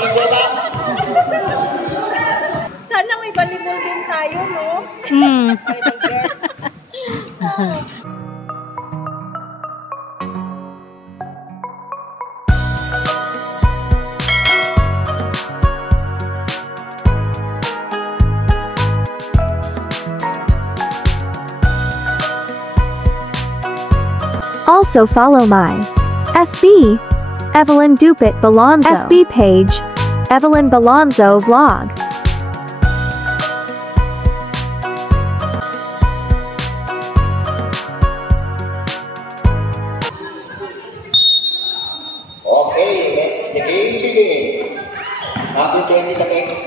ng bola. Sana may volleyball din tayo, no? Also follow my FB Evelyn Dupit Balonzo FB page Evelyn Balonzo Vlog. Okay, let's the game begin. Number 20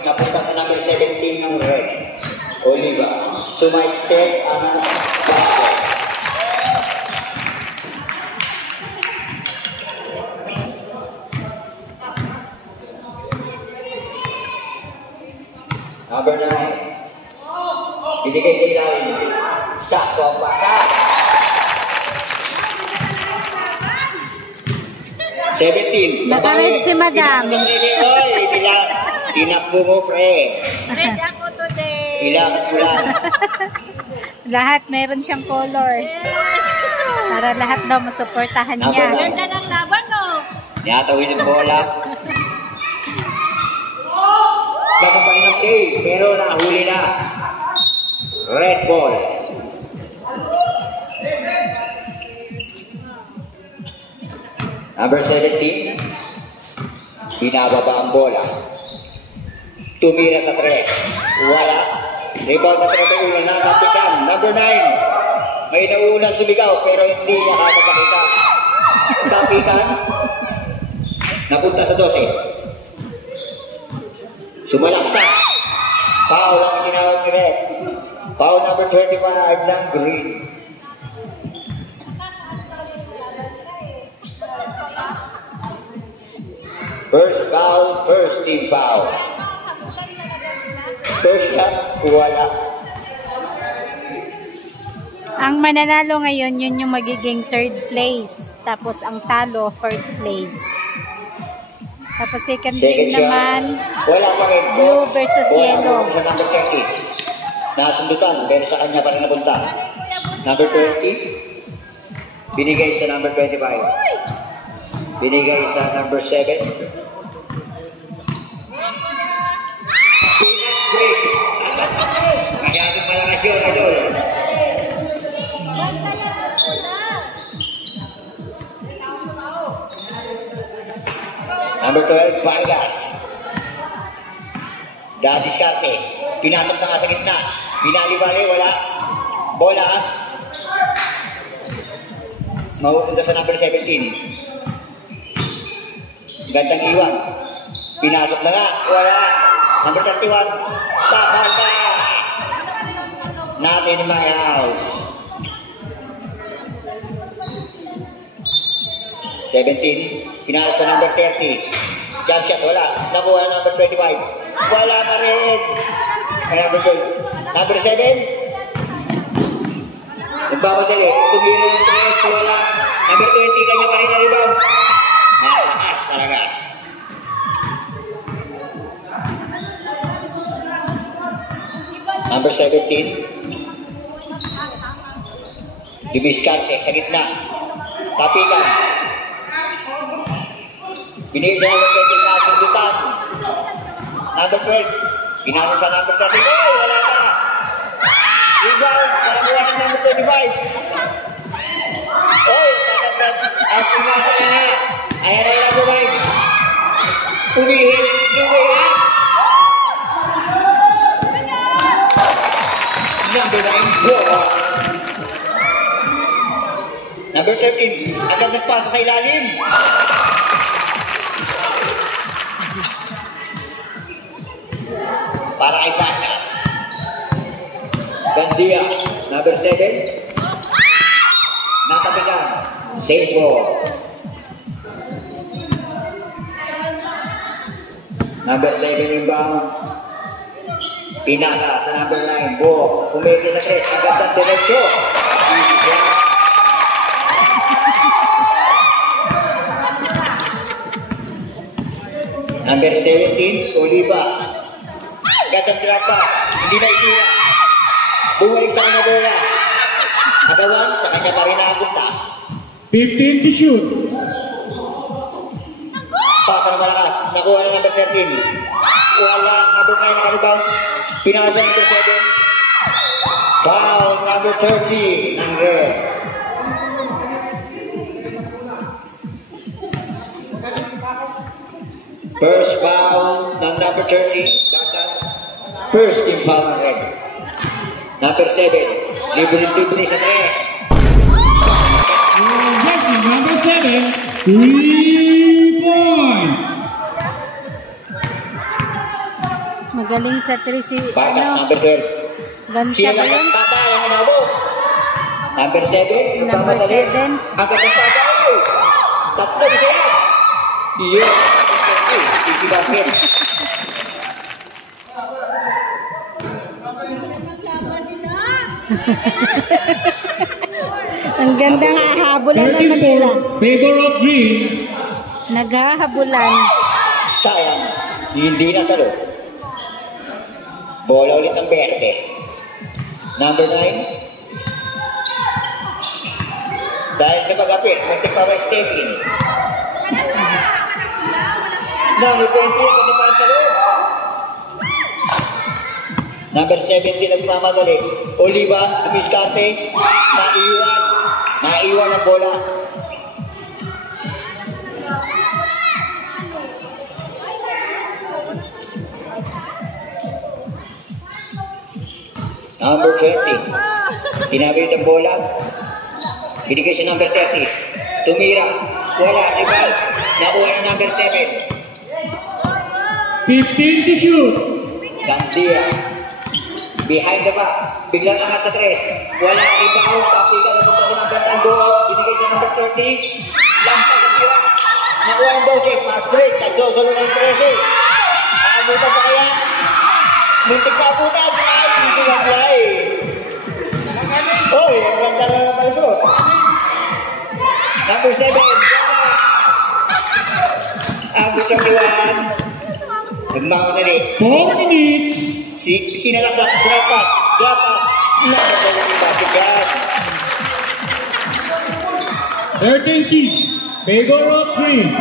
napunta sa number 17 ng red. Oliva. Sumay-step ang basket. Number 9. Binigay sa ilalim. Sakto ang pasa. 17. Nakalit si Madam. Oy, tinakbo mo, pre. Red ako today. Ilakad ko lang. Lahat meron siyang color. Para lahat daw masuportahan niya. Ganda ng laban, no? Yatawin yung bola. Dapat pa rin ang day, pero nahuli na. Red ball. Number 17. Binababa ang bola. Tumira sa 3. Wala. Rebound na 31 na Kapikan. Number 9. May nauulang sumigaw pero hindi niya nakapakita. Kapikan. Napunta sa 12. Sumalaksak. Foul ang tinawag ni Red. Foul number 25 ng Green. First foul, first team foul. First shot, wala. Ang mananalo ngayon, yun yung magiging 3rd place. Tapos ang talo, 4th place. Tapos second game naman, wala pa rin. blue versus yellow. Sa number 30. Nasundutan, pero sa kanya pa rin napunta. Number 30. Binigay sa number 25. Binigay sa number 7. Peanut break. Masyadong malakas yun, idol. Number 12, Vargas. Dadiskarte. Pinasok na nga sa gitna. Binali-bali, wala. Bola. Mahupunta sa number 17. Gandang iwan. Pinasok na nga. Wala. Number 31. Tapan na. Not in my house. 17. Pinasok sa number 30. Jump shot. Wala. Nakuha number 25. Wala pa rin. Number 12. Number 7. Nagbawadali. Tumira yung 3. Wala. Number 20. Kanya pa rin na rebound. Malakas talaga. Number 17. Dibiskarte sa gitna. Tapikan. Binigay sa number 20 na sundutan. Number 12. Pinasok sa number 30. Ay, wala na. Rebound. Palakuha ng number 25. Oy, tatagdag. At pinasok na nga. Ayan na yung bumay. Umihit. Umihit. Number 9. Boa. Number 13. Agad nagpasa sa ilalim. Para kay Vargas. Gandia. Number 7. Natapigan. Save ball. Number 7 inbound. Pinasa sa number 9. Bo. Kumiti sa 3. Ang gandang diretsyo. Number 17, Oliva. Gandang drop pass. Hindi na itira. Bumalik sa kanya bola. Agawan, sa kanya pa rin nakapunta. 15 to shoot. Pasa na malakas. Nakuha na number 13. Wala. Number 9 nakaribang. Pinasa number 7. Foul number 30. Ng red. First foul ng number 30. Batas. First team foul ng red. Number 7. Libre sa 3. Number 7, 3-point. Magaling sa 3 si, Batas ano, number 12. ganda Sila ba sa yun? tata ang inabot. Number 7. Number 7. Ang gandang pasa ako. Tatlo isa yan. Iyon. Easy basket. Ang ganda nga, habulan naman sila. 34, favor of green. Naghahabulan. Sayang. Hindi na salo. Bola ulit ng berde. Number 9. Dahil sa pag-apit, muntik pa may step in. Number 20, kundi pa sa loob. Number 17, nagmamadali. Oliva, dumiskarte. Naiwan. Naiwan ang bola. Number 20. Tinawid ang bola. Binigay sa number 30. Tumira. Wala. Diba? Nakuha ng number 7. 15 to shoot. Gandia. Behind the back. Biglang angat sa 3. Wala. Rebound. Papiga. Napunta sa number 10. Go out. Binigay sa number 30. Lampas sa tira. Nakuha ng 12. Pass break. Nagsosolo ng 13. Nakabutan pa kaya. Muntik pa abutan. Ay, sumabay. Oh, yung ganda na naman ito. Number 7. Abot ang iwan. Nagmamadali. 4 minutes. Sinalasak. Drop pass. Drop pass. Nakagawa ng basket yan. 13-6, favor of green.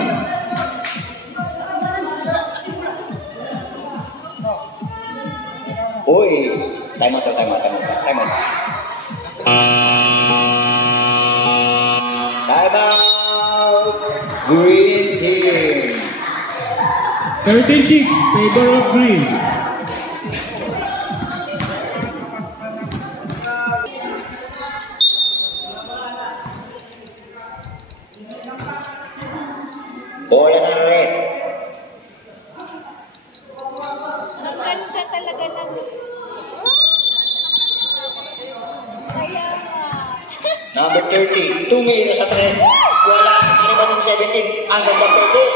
Uy. Time out. Time out. Green team. 36, favor of green. Bola ng red. Ang ganda talaga ng... Number 30. Tumira sa 3. Wala. Ano ba ng 17? Ang ganda 30.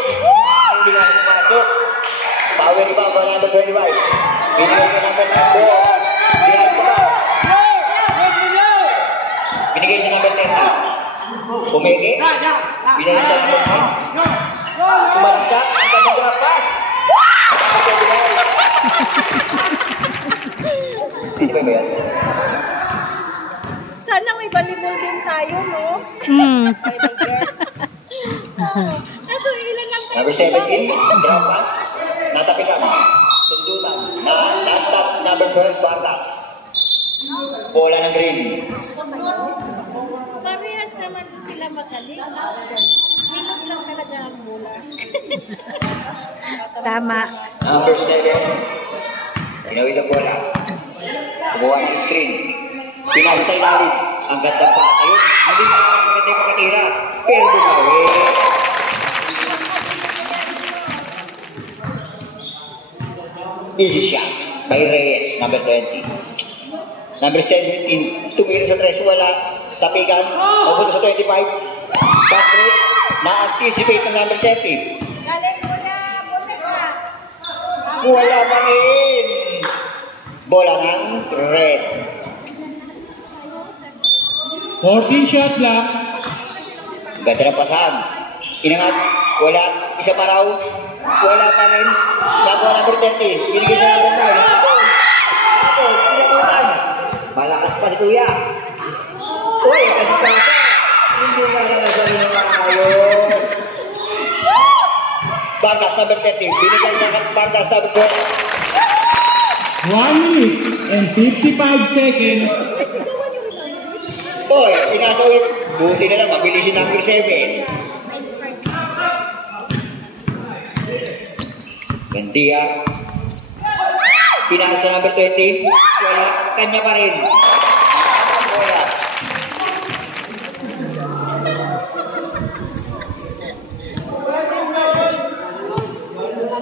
Hindi nga pumasok. Power rebound by number 25. Binigay ka number 9 ball. Behind the back. Binigay sa number 30. Pumiki. Binigay sa number 9. Sumalaksak. Ang ganda drop pass. Hindi ba yan? Sana may volleyball din tayo, no? Kaso ilan lang tayo. Number 17. Drop pass. Natapikan. Sundutan. Last touch. Number 12. Bandas. Bola ng green. Parehas naman sila magaling. Minum lang talaga ang bola. Tama. Number 7. Pinawid ang bola. Kumuha ng screen. Pinasa sa ilalim. Ang ganda pa sa'yo. Hindi mo naman maganda yung pagkatira. Pero bumawi. Easy shot by Reyes, number 20. Number 17. Tumira sa 3. Wala. Tapikan. Mapunta sa 25. Pass break. Na-anticipate ng number 30. Galing bola, bola ka. Wala pa rin. Bola ng red. 14 shot clock. Ganda ng pasahan. Inangat. Wala. Isa pa raw. Wala pa rin. Nakuha number 30. Binigay sa number 9. Ako, pinakutan. Malakas pa si Kuya. Uy, kanipasa. Hindi na nasa rin ang ayos. Bardas number 30. Binigay sa Bardas number 1 12. minute and 55 seconds. Uy, pinasa ulit. Buti na lang, mabilis si number 7. Gantiya. Pinasa number 20. Wala. Kanya pa rin. Wala.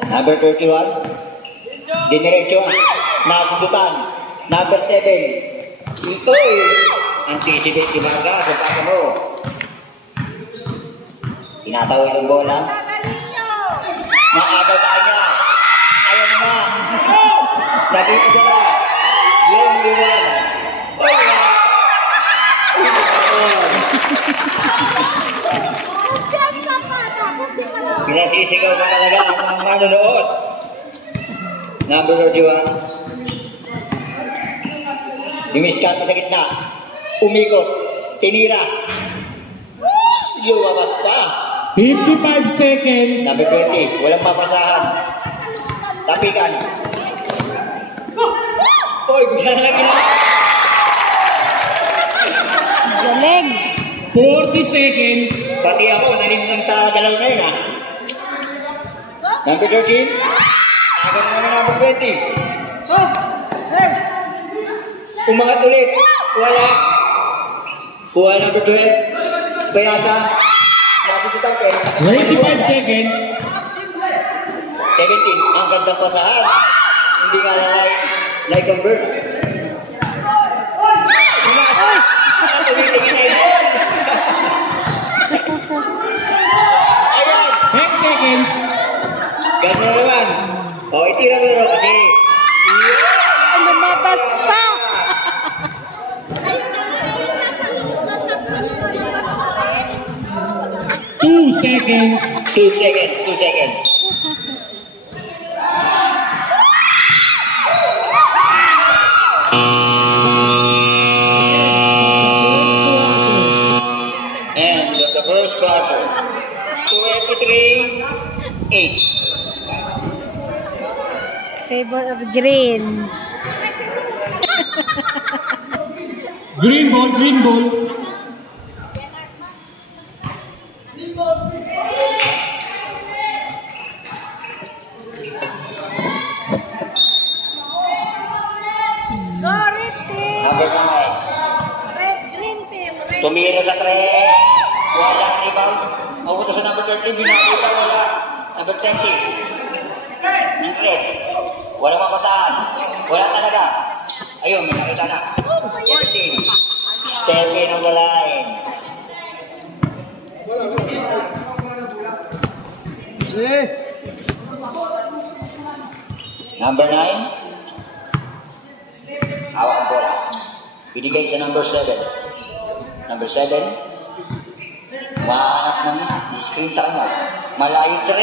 Number 31. Diniretso. Nasundutan. Number 7. Ito eh. Anticipate si Vargas. Ang pasa mo. Tinatawid ang bola. Nakagaw sa kanya. Ayaw na. Nag-iisa na. Yung liwan. Wala. Pinasisigaw na talaga ang mga manonood. Number 31. Dumiskarte sa gitna. Umikot. Tinira. Lumabas pa. 55 seconds. Number 20. Walang mapasahan. Tapikan. Uy, bigla na lang ginawa. Galing. 40 seconds. Pati ako, nalinlang sa dalaw na yun, ha? Number 13. Aga na naman number 20. Umangat ulit. Wala. Kuha number 12. Payasa. Nasututan ko. 25 seconds. 17. Ang gandang pasahan. Hindi nga like a bird. Pinasa. Tumitingin na yun. Ayan. 10 seconds. Gano'n naman. O, itira mo rin kasi. Lumabas pa. Two seconds. 2 seconds. 2 seconds. End of the first quarter. 23-8. Favor of green. Green ball, green ball. Sorry, team. Number 9. Red, green team. Red. Tumira sa 3. Wala rebound. Mabuto sa number 30. Binabay pa. Wala. Number 20. Ng red. Wala mapasahan. Wala talaga. Ayun, may nakita na. 17. Step in on the line. Number 9. Hawak ang bola. Binigay sa number 7. Number 7. Mahanap ng screen sa kanya. Malayo 3.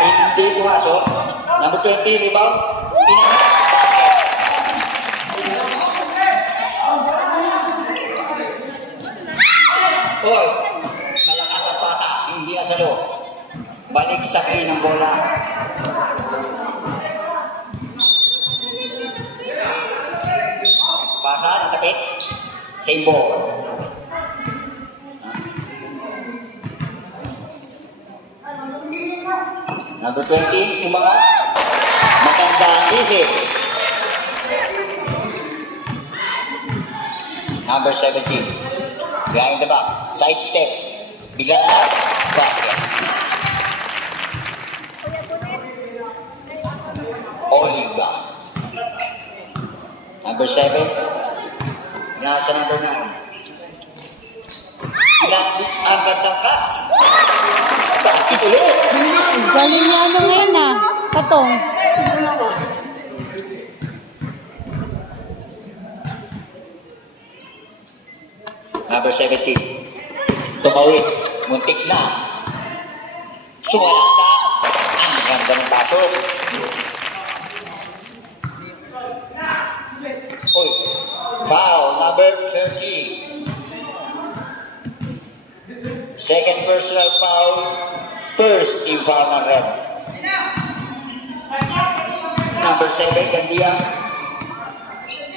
Hindi pumasok. Number 20, rebound. Inangat. Basket. Hoy, malakas ang pasa. Hindi asalo. Balik sa screen ng bola. Pasa, nakapit. Same ball. Number 20, umangat. Maganda ang isip. Number 17, behind the back, side step. Bigla na, basket. Oliga. Number 7, nasa number 9. Agad ng cut. Basket ulit. Galing niya ano ngayon ah. Patong. Number 17. Tumawid. Muntik na. Sumala sa ang ganda ng pasok. Uy, foul number 30. Second personal foul, first team foul ng red. Number 7, Gandia.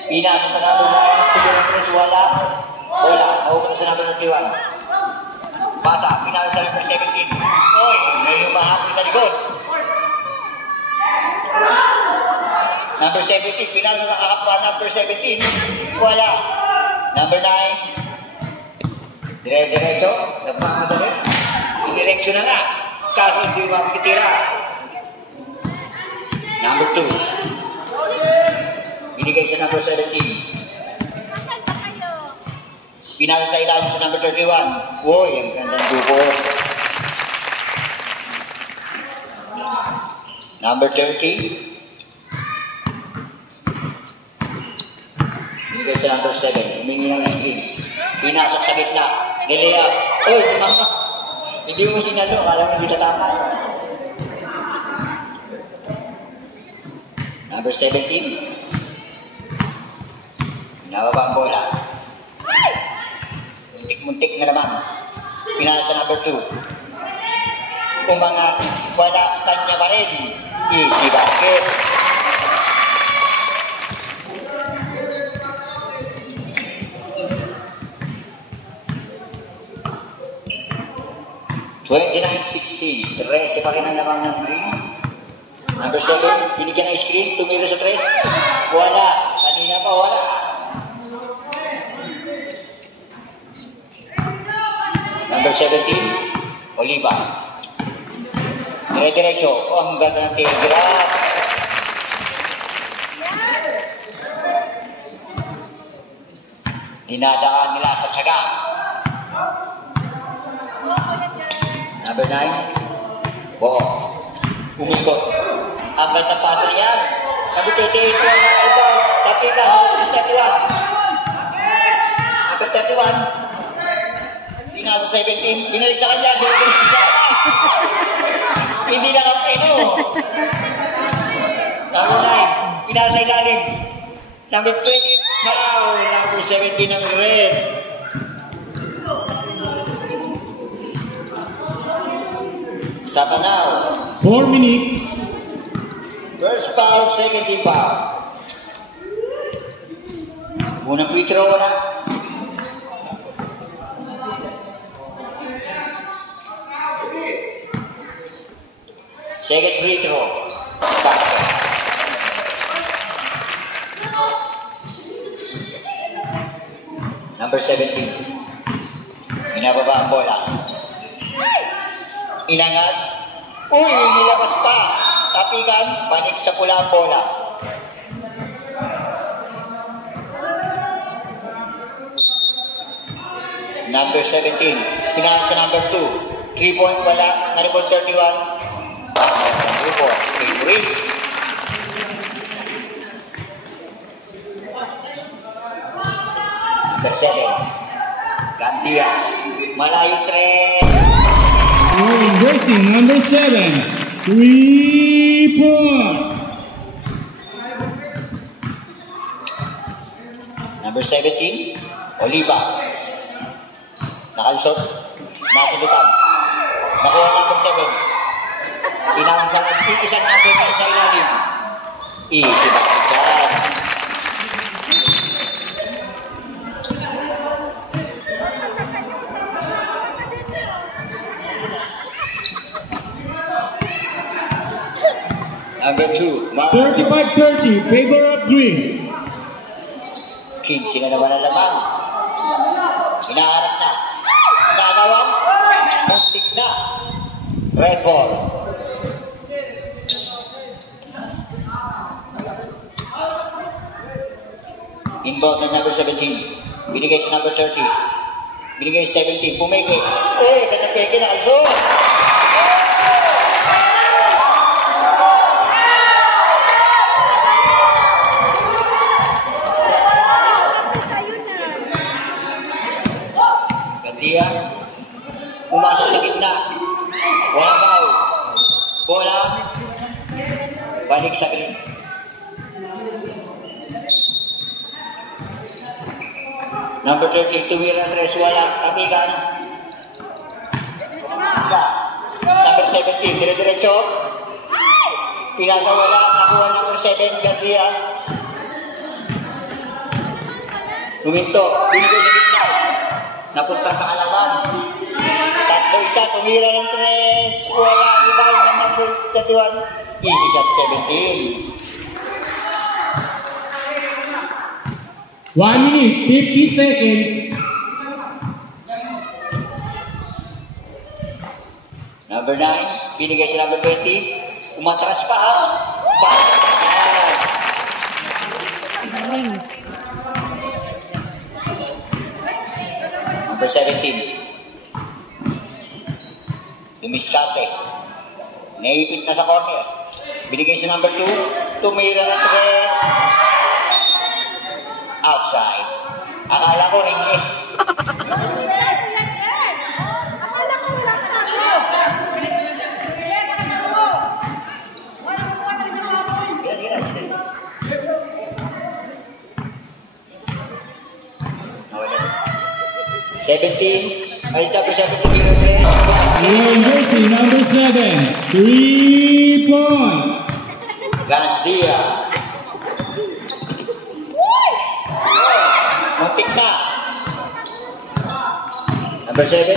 Pinasa sa number 9, Tuburan Tres, wala. Bola, naupunta sa number 31. Bata, pinasa sa number 17. Oy, may humahapon sa likod. Number 17, pinasa sa kakapwa number 17. Wala. Number 9. Dire-diretso, nagmamadali. Idiretso na nga. Kaso hindi makikitira. Number 2. Binigay sa number 17. Pinasa sa ilalim sa number 31. Uy, ang gandang dugo. Number 30. Binigay sa number 7. Humingi ng screen. Pinasok sa gitna. Nilea. Uy, tumama. Hindi mo sinalo. Kala mo hindi tatama. Number 17. Nababa ang bola. Muntik-muntik na naman. Pinasa sa number 2. Umangat. Wala. Kanya pa rin. Easy basket. (29-16). 13 pa rin ang lamang ng green. Number 7, binigyan ng screen, tumira sa 3. Wala. Kanina pa, wala. Number 17, Oliva. Dire-diretso. Ang ganda ng tira. Dinadaan nila sa tiyaga. Number 9, umikot. Ang ganda pasa niyan. Number 38, wala ito. Tapi ka, number 31. Number 31. Pinasa 17. Binalik sa kanya. Hindi na kapino. Number 9. Pinasa ilalim. Number 20. Foul. Number 17 ng red. Sa Panao. 4 minutes. First foul, second team foul. Unang free throw na. Second free throw. Basket. Number 17. Inababa ang bola. Inangat. Uy, nilabas pa. Tapikan, panik sa pula ang bola. Number 17. Pinasa sa number 2. 3-point wala. Na-rebound 31. Rebound. Favorite. Number 7. Gandia. Malayo 3. Embracing number 7. 3-point. Number 17, Oliva. Nakalusot. Nasa lutang. Nakuha number 7. Pinasa sa isang number 9 sa ilalim. Easy basket. Number 2, Mark. 35-30. Favor of green. 15 na naman ang lamang. Inaaras na. Nagawan. Mustik na. Red ball. Inbound ng number 17. Binigay sa number 30. Binigay sa 17. Pumeke. Uy, kanapeke na also. Gandia. Pumasok sa gitna. Walang foul. balik sa green. Number 30, tumira ng 3, wala, tapigan. Number 17, dire-diretso. Pinasa wala, nakuha number 7, Garcia. Luminto, binigay sa gitna. Napunta sa kalaban. Tatlo isa, tumira ng 3, wala, rebound ng number 31. Easy shot 17. 1 minute, 50 seconds. Number 9, binigay si number 20. Umatras pa ha. Galing. Number 17. Tumiskate. Naipit na sa corner. Binigay si number 2. Tumira ng 3. Outside. Akala ko ringless. Ay, number 17. Jersey number 7, 3-point. Gandia. Muntik na. Number 7.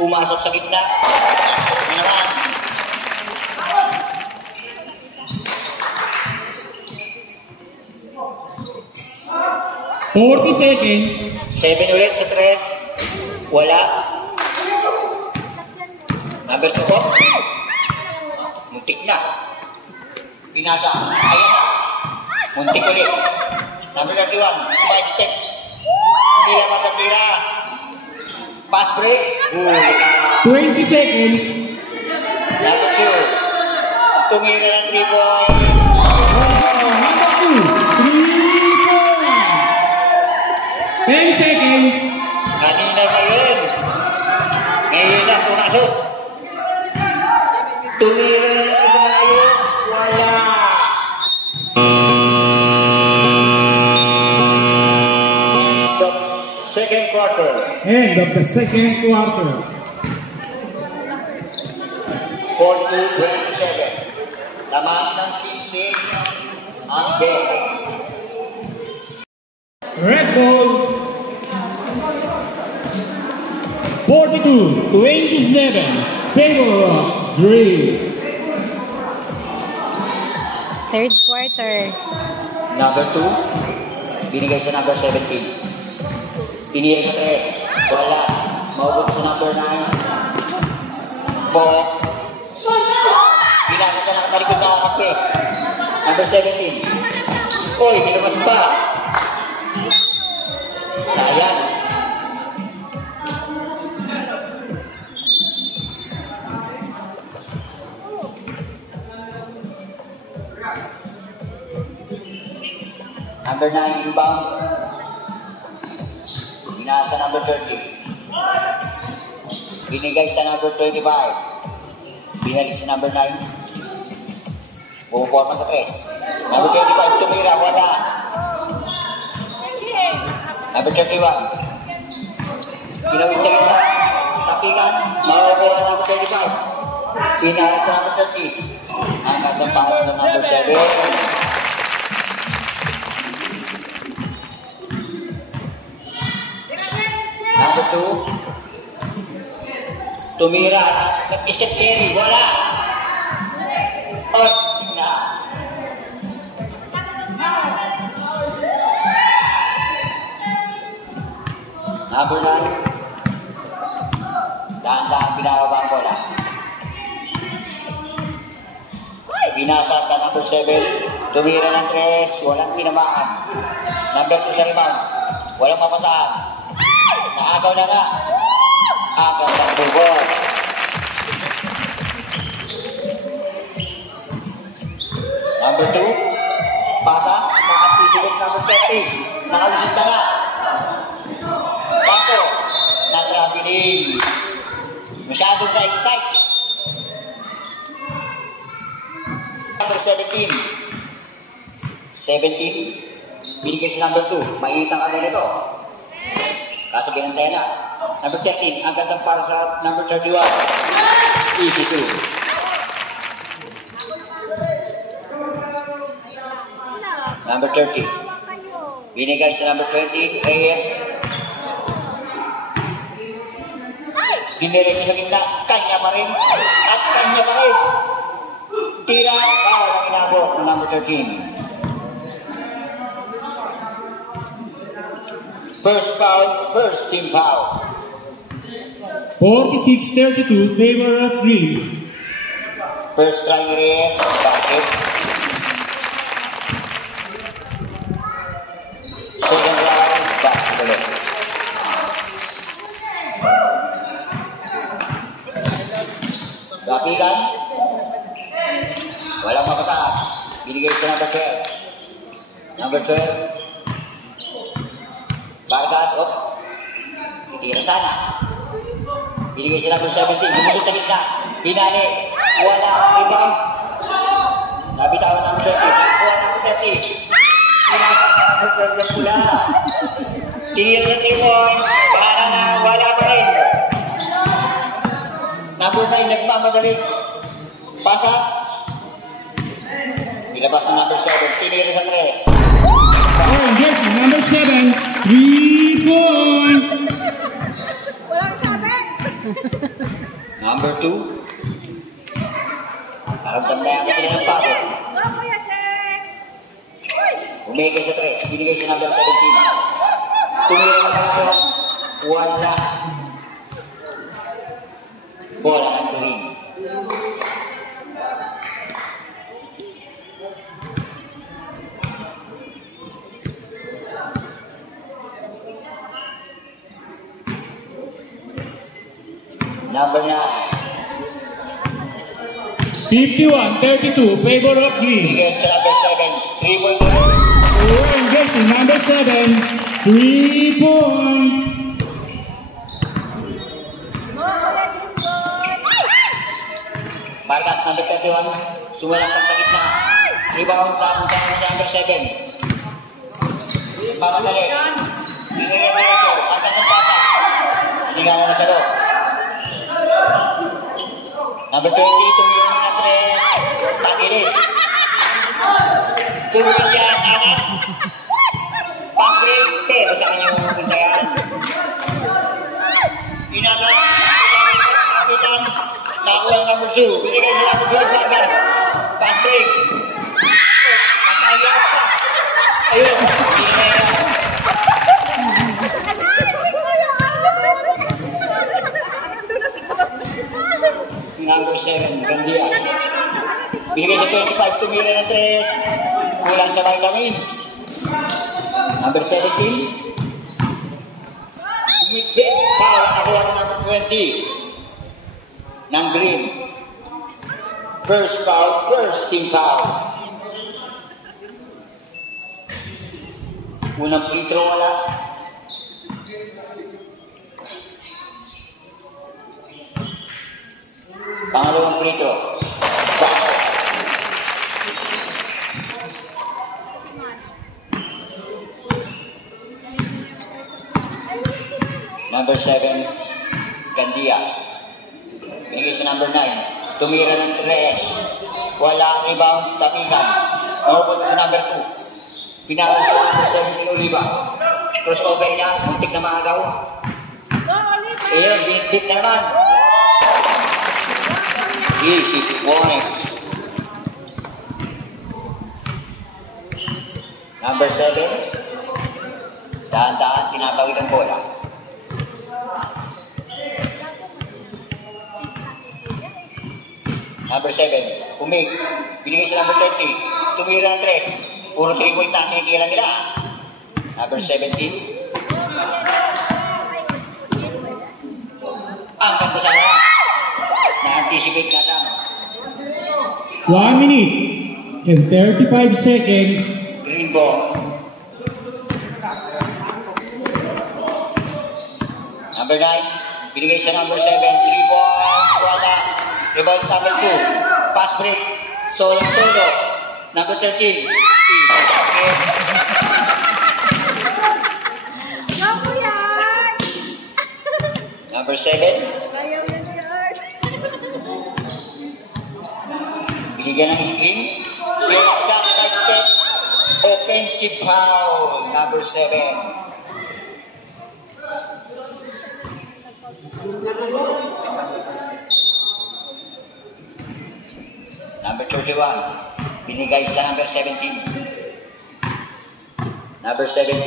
Pumasok sa gitna. Ano naman? $40 seconds. 7 ulit sa 3. Wala. Number 2 ko. Muntik na. Pinasa. Ayan na. Muntik ulit. Number 31. Side step. Hindi lang sa tira. Pass break. 20 seconds. Number 2. Tumira ng 3 points. Number 2, 3-point. 10 seconds. Kanina pa yun. Ngayon lang pumasok. Tumira na sa malayo. Wala. The second quarter. End of the second quarter. 42-27. Lamang ng 15 ang game. Red ball. 42-27. Favor of Green. Third quarter. Number 2, binigay sa number 17. Pinira sa 3. Wala. Maugot sa number 9. Bok. Pinasa sa nakatalikod na kape. Number 17. Uy, nilumas pa. Sayang. Number 9 inbound. Binasa number 30. Binigay sa number 25. Binalik sa number 9. Bumuforma sa 3. Number 25 tumira, wala. Number 31. Pinawit sa gitna. Tapikan. Makukuha number 25. Binasa sa number 30. Ang atong pass sa number 7. Number 2. Tumira. Nag-step carry. Wala. Oh, tingnan. Number 9. Dahan-dahan binababa ang bola. Binasa sa number 7. Tumira ng 3. Walang tinamaan. Number 2 sa rebound. Walang mapasahan. Naagaw na nga. Agaw ng bugol. Number 2. Pasa. Na-anticipate number 30. Nakalusot na nga. Kaso, na-traveling. Masyadong na-excite. Number 17. 17. Binigay si number 2. Mainit ang ano nito. Kaso ginantay na. Number 13. Ang gandang para sa number 31. Easy 2. Number 30. Binigay si number 20. AS. Diniretso sa gitna. Kanya pa rin. At kanya pa rin. Tira. Para lang inabot ng number 13. First foul, first team foul. 46-32, favor of Green. First try ni Reyes, basket. Second round, basket ulit. Kapitan. Walang mapasa. Binigay sa number 12. Number 12. Vargas, oops. Itira sana. Binigay si number 17. Bumusod sa gitna. Binali. Wala. Rebound. Nabitawan number 30. Nakuha number 30. Pinasa sa number 12 ng pula. Tinira sa 3 points. Bahala na. Wala pa rin. Number 9. Nagmamadali. Pasa. Ilabas ng number 7. Tinira sa 3. Oh, yes, number 7, 3-point. Number 2. Naramdam na yan sila ng pagod. Umigay sa 3. Binigay sa number 17. Tumira na tayo. Wala. Bola ang tuwing. Number 9. 51-32, favor of Green. Bigay sa number 7. 3-point. Oh, yes, number 7, 3-point. Vargas, number 31. Sumalaksak sa gitna. Rebound. Papunta naman sa number 7. Pamadali. Dinire-diretso. Ang gandang pasa. Hindi nga na sa loob. Number 20, tumira na 3. Tagilid. Tumira yan, angat. Pass break, pero sa kanyang pupunta yan. Pinasa. Kapitan. Nakuha ang number 2. Binigay sa number 12, Vargas. Pass break. Nakahiyak pa. Ayun. Hindi na yan. Number 7, Gandia. Binigay sa 25, tumira ng 3. Kulang sa vitamins. Number 17. Umigit. Foul. Nakuha ng number 20. Ng Green. First foul, first team foul. Unang free throw wala. Pangalawang free throw. Number 7, Gandia. Binigay sa number 9. Tumira ng 3. Wala rebound, tapikan. Mapupunta sa number 2. Pinalo sa number 7, Oliva. Crossover niya, muntik na maagaw. Ayun, bit na naman. Easy points. Number 7. Dahan-dahan, tinatawid ang bola. Number 7. Umig. Binigay sa number 30. Tumira ng 3. Puro 3-point na tinitira nila. Number 17. Ang ganda sana. Na-anticipate na lang. 1 minute and 35 seconds. Green ball. Number 9. Binigay sa number 7. 3 balls. Wala. Rebound number 2. Pass break. Solo. Number 13. Ako yan! Number 7. Ayaw yan yan. Binigyan ng screen. Sierra Shot side step. Offensive foul. Number 7. Number 31. Binigay sa number 17. Number 17.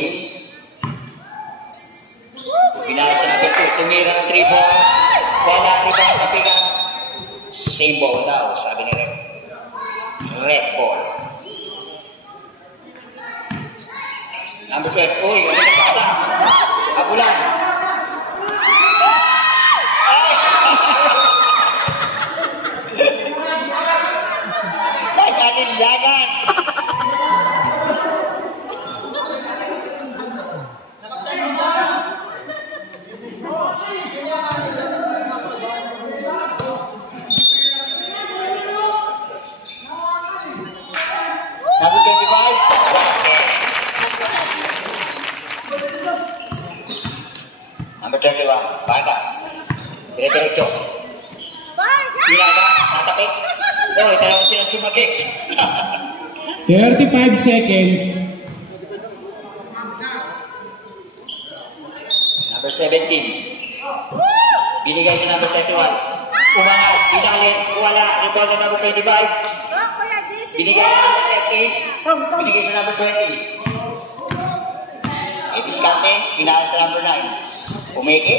Pinasa sa number 2. Tumira ng 3 balls. Wala rebound na pigang. Same ball daw, sabi ni Rep. Red ball. Number 12. Uy, ano na pasa? Abulan. Nagalinlagan. Number 25. Number 31. Bagas. Dire-diretso. Pinasa. Natapik. Oh, dalawa silang sumagik. 35 seconds. Number 17. Binigay sa number 31. Umangat. Inalit. Wala. Rebound na number 25. Binigay sa number 30. Binigay sa number 20. Diskarte. Pinasa sa number 9. Umiki.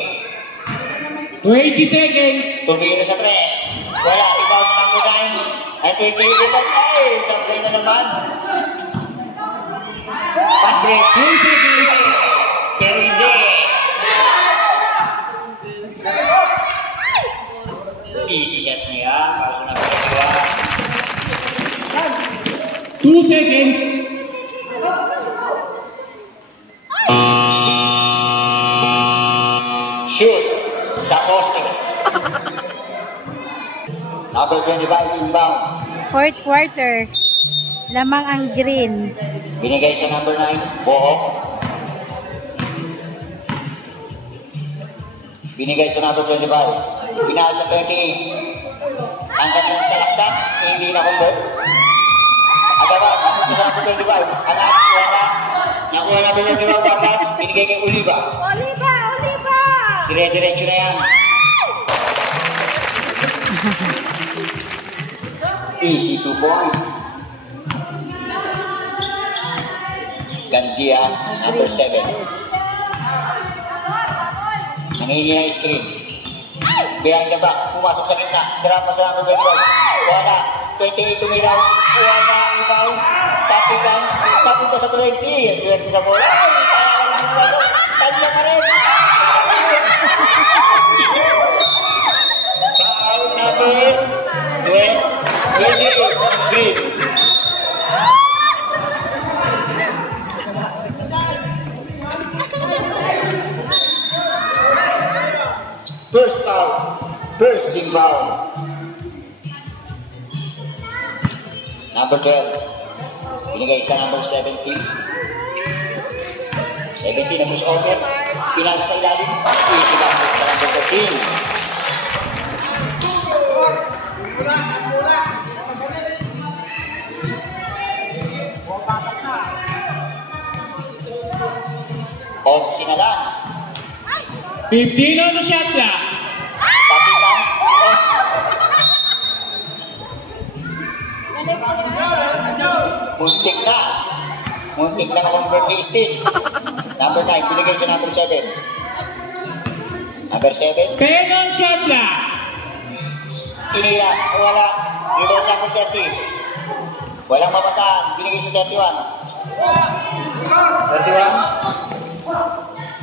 20 seconds. Tumira sa press. Wala. Rebound na number 9. At 20 rebound. Ay! Sablay na naman. Pass break. 10 seconds. Pero hindi. Easy shot niya. Para sa number 21. 2 seconds. Shoot sa poste. Number 25 inbound. Fourth quarter. Lamang ang green. Binigay sa number 9, Bohok. Binigay sa number 25. Binasa sa 28. Ang ganda sa laksak, hindi na convert. Agawan, napunta sa number 25. Anak, wala. Nakuha na number 21, Vargas. Binigay kay Oliva. Oliva! Oliva! Dire-diretso na yan. Easy 2 points. Gandia, number 7. Nangingi ng screen. Behind the back, pumasok sa gitna. Drop pa sa number 21. Wala. 28 tumiraw. Wala. Rebound. Tapikan. Papunta sa 20. Swerte sa bola. Kanya pa rin. Foul number 23. First foul. First team foul. Number 12. Binigay sa number 17. 17 na push over. Pinasa sa ilalim. Easy basket sa number 13. Odds na lang. 15 on the shot clock. Tapikan. Muntik na. Muntik na na-convert ni Steve. Number 9, binigay sa number 7. Number 7, 10 on shot clock. tinira. Wala. Rebound number 30. Walang mapasahan. Binigay sa 31. 31.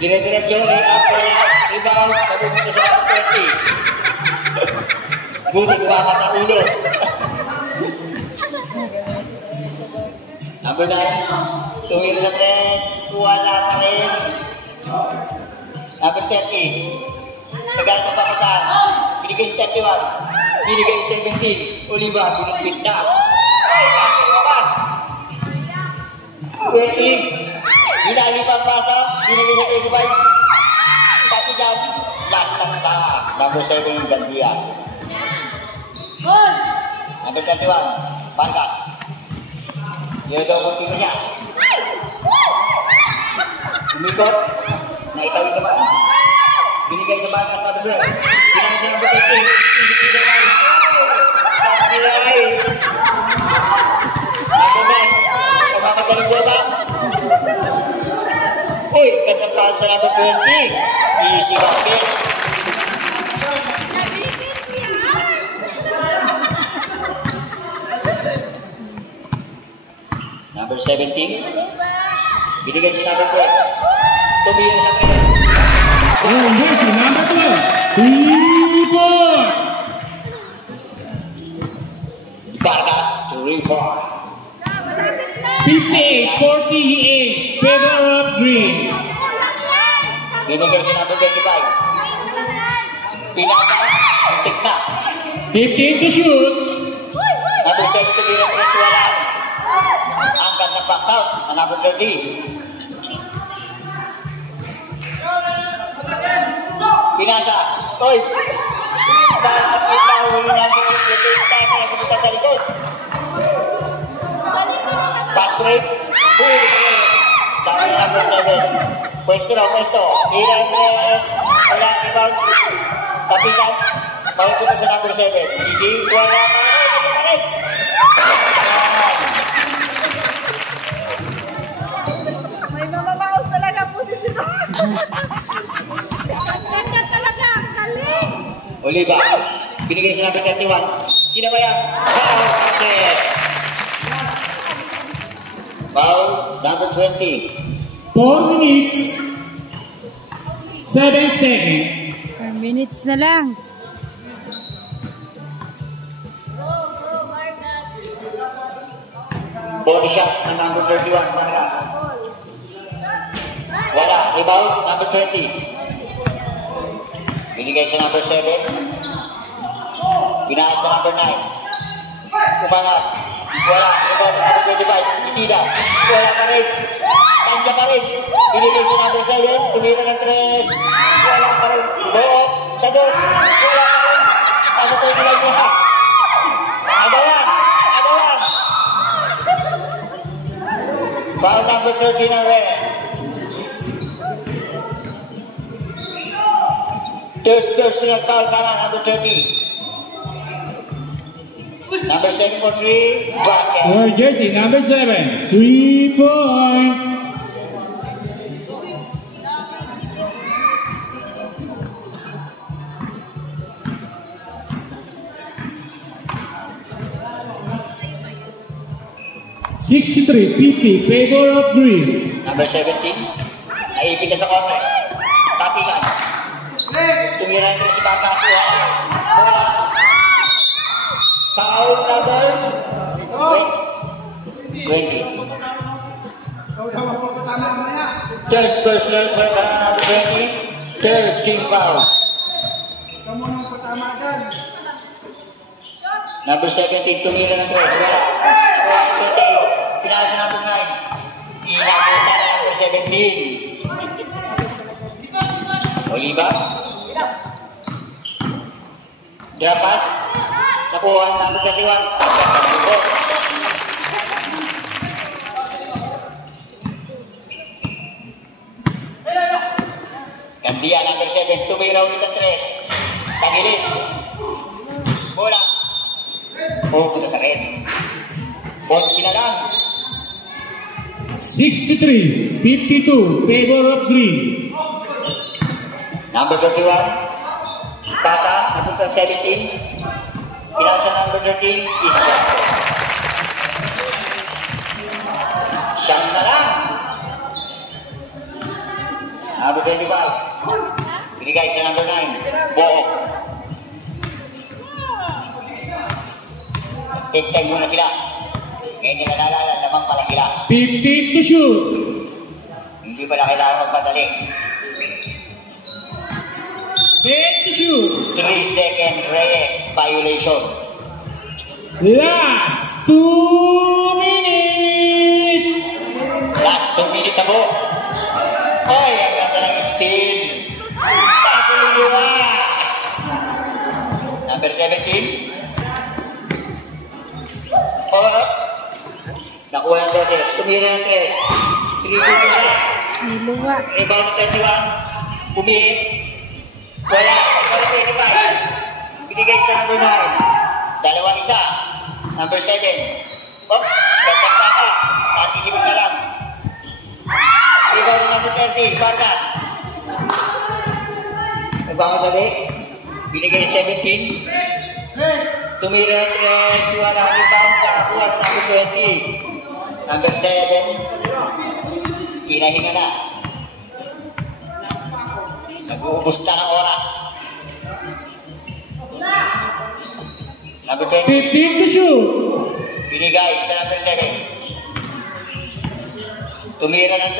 Dire-diretso. Layup. Wala. Rebound. Nabubuto sa number 20. Buti kumama sa ulo. Number 9. Tumira sa 3. Wala pa rin. Number 30. Nagalit ang papasahan. Binigay sa 31. Binigay sa 17. Oliva. Binigay na. Ay, kasi lumabas. Inalipang pasa, binigay sa 25. Tapi dyan, last at sa number 7, Gandia. Number 31, Vargas. Yun daw kung tino siya. Umikot, naitawid naman. Binigay sa Vargas, number 12. Binigay sa number 13, easy sa line. Sa kanilay. Number 9, kamamagaling ko ba? Uy, ganda pa sa number 20. Easy basket. Number 17. Binigay si number 12. Tumira sa 3. Oh, jersey number 12. 3-4. Vargas, 3-4. 58-48. Pedro of Green. Binigay si number 25. Pinasa, muntik na. 15 to shoot. Number 7 to be repress, wala. Angkat ng box out na number 30. Pinasa. Oy! Bakit kita huli na mo itinta sa nasibutan sa likod? Pass break. Sabi number 7. Pwesto na, pwesto. Tira ang tres. Wala, rebound. Kapitan. Mahupunta sa number 7. Easy. Wala pa rin. Hindi pa rin. May mamamaos talaga po si Sito. Ganda talaga, ang galing. Oliva. Binigay sa number 31. Sino ba yan? Foul, number 20. 4 minutes. 7 seconds. 4 minutes na lang. Body shot na number 31. Vargas. Wala. Rebound, number 20. Binigay sa number 7. Pinaas sa number 9. Umangat. Wala. Rebound na number 25. Isida. Wala pa rin. Tanda pa rin. Binigay sa number 7. Tumira ng 3. Wala pa rin. Book. Sa 2. Wala pa rin. Nasa 29 mo ha. Agawan. Agawan. Foul number 13 na red. Third personal foul ka na, number 30. Number 7 for 3, basket. For jersey number 7. 3-point. $63.50. Pedro of Green. Number 17, naipin na sa corner. Tapingan. Tumira ng 3 si Vargas. Wala. Foul number 20. Third personal foul number 20. Third team foul. Number 17, tumira ng 3. Wala. 20. Pinasa number 9. Inabutan na number 17. Oliva. Drapas. Nakuha ang number 31. Gandia number 7. Tumira ulit ang 3. Tagilid. Bola. Punta sa red. 11 na lang. 63-52. Pedro of Green. Number 31. Pasa. Napunta 17. Pinasa number 13. Isa. Siyang na lang. Number 25. Binigay sa number 9. Book. Take time muna sila. Ngayon nila nalala, lamang pala sila. 15 to shoot. Hindi pala kailangan magpadali. 10 to shoot. 3 second Reyes violation. Last 2 minutes. 17. Oh, nakuha ng 12. Tumira ng 3. 3 dito na. May luwa. Rebound ng 21. Pumihit. Wala. Ikaw 25. Binigay sa number 9. Dalawang isa. Number 7. Oops. Gandang pasa. Anticipate na lang. Rebound ng number 30. Vargas. Rebound dali. Binigay 17. Tumira ng 3. Wala. Rebound. Nakakuha ng number 20. Number 7. Kinahinga na. Nag-uubos na ng oras. Number 20. 15 to shoot. Binigay sa number 7. Tumira ng 3.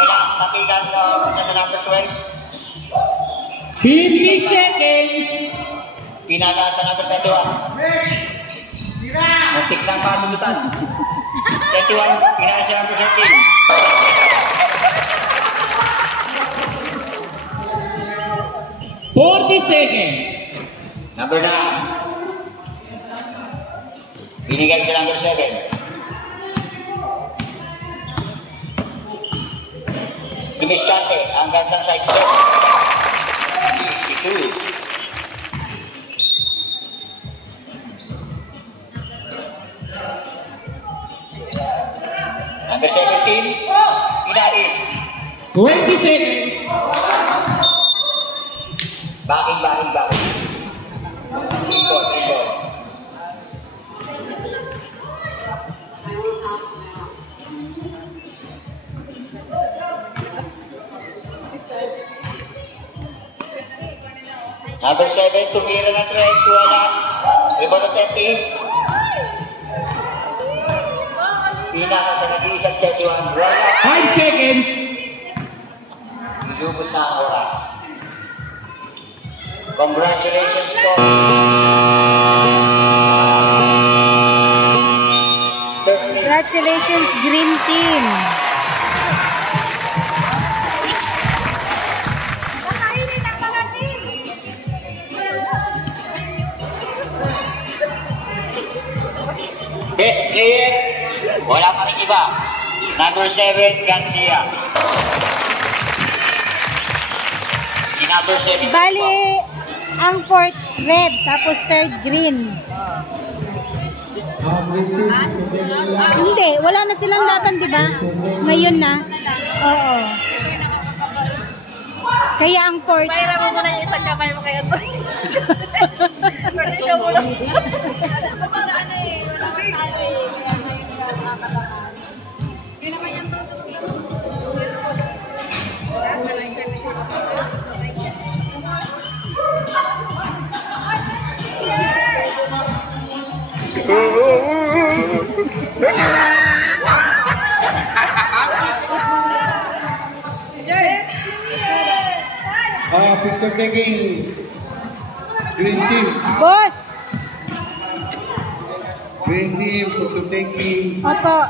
Wala. Napigan na punta sa number 12. 50 seconds. Pinasa sa number 31. Muntik na masugutan. 31. Pinasa sa number 13. 40 seconds. Number 9. Binigay sa number 7. Dumiskarte ang gandang side step. Easy 2. Number 17. Inaris. 20 seconds. Backing. Import. Number 7, tumira ng 3, wala. Rebound ng 30. Pinaka sa nag-iisang 31, wala. 5 seconds. Ilubos na ang oras. Congratulations po. Congratulations, Green Team. Best player, wala pa rin iba. Number 7, Gantia. Si number 7. Bali, ang fourth red, tapos third green. Hindi, wala na silang laban, di ba? Ngayon na. Oo. Kaya ang fourth. Mayroon mo muna yung isang kamay mo kaya to. Ikaw mo lang. Hindi naman yung toto. Picture taking. Green team. Boss! Green team, picture taking. Opo.